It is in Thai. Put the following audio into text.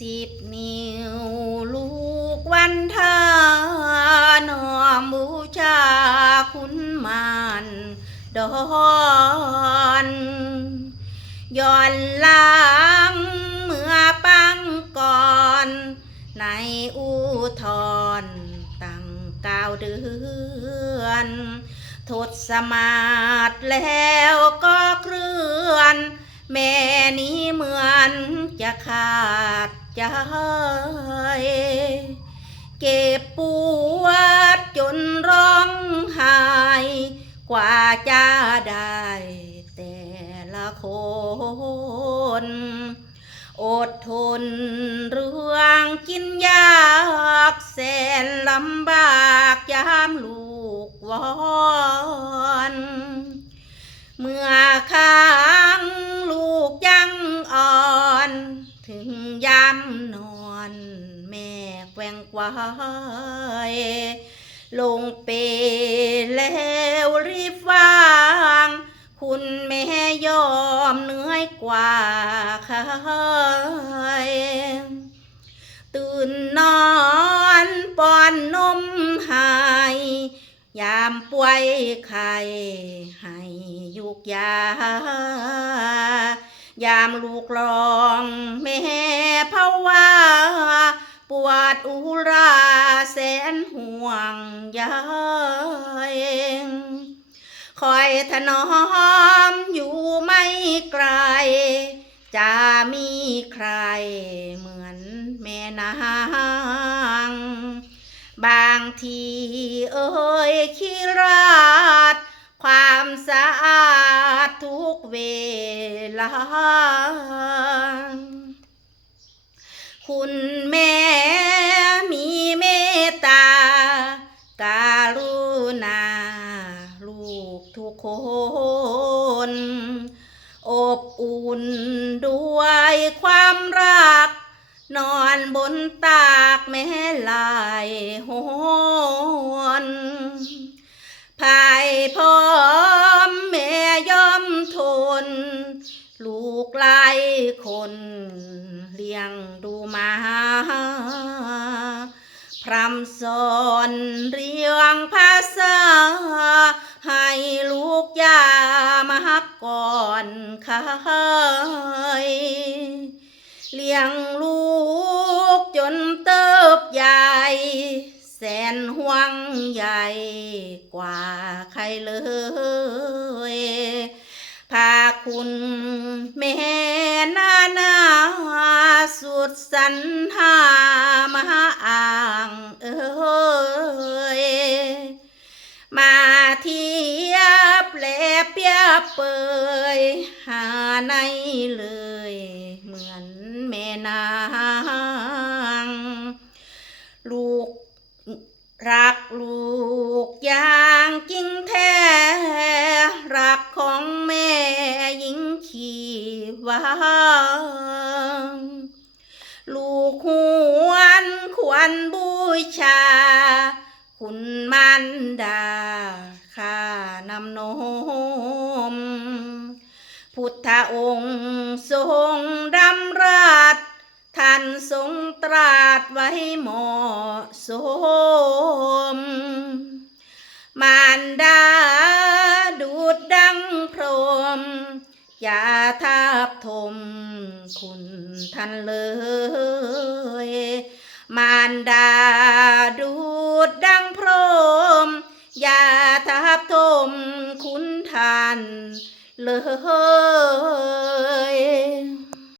สิบนิ้วลูกวันทานอมบูชาคุณมานดอนย้อนหลังเมื่อปังก่อน ในอุทธรตั้งเก้าเดือนทศมาศแล้วก็เคลื่อนแม่นี้เหมือนจะขาด ใจเก็บปวดจนร้องไห้กว่าจะได้แต่ละคน อดทนเรื่องกินยากแสนลำบากยามลูกวอน เมื่อค้า กว่งกวายลงเปแล้วรีบวาง คุณแม่ยอมเหนื่อยกว่าใครตื่นนอนป้อนนมหาย ยามป่วยไข้ให้ยุกยายามลูกร้องแม่ภาวา ปวดอุราแสนห่วงใยคอยถนอมอยู่ไม่ไกล จะมีใครเหมือนแม่นางบางทีเอ่ยคิราดความสะอาดทุกเวลา คนอบอุ่นด้วยความรัก นอนบนตากแม่ลายหนภายพร้อมแม่ย่อมทน ลูกหลายคนเลี้ยงดูมาพรำสอนเรียงภาษาให้ มาก่อนเคยเลี้ยงลูกจนเติบใหญ่ แสนห่วงใหญ่กว่าใครเลยพาคุณแม่นานาสุดสรรหา เปยหาในเลย เหมือนแม่นาง ลูกรักลูกอย่างจริงแท้ รักของแม่ยิ่งขีวางลูกหวนควรบูชา คุณมันดาข้านำน ธองค์ ทรงดำรัสท่านทรงตรัสไว้เหมาะสม มารดาดูดดังพรม อย่าทับทมคุณท่านเลย มารดาดู 乐呵呵。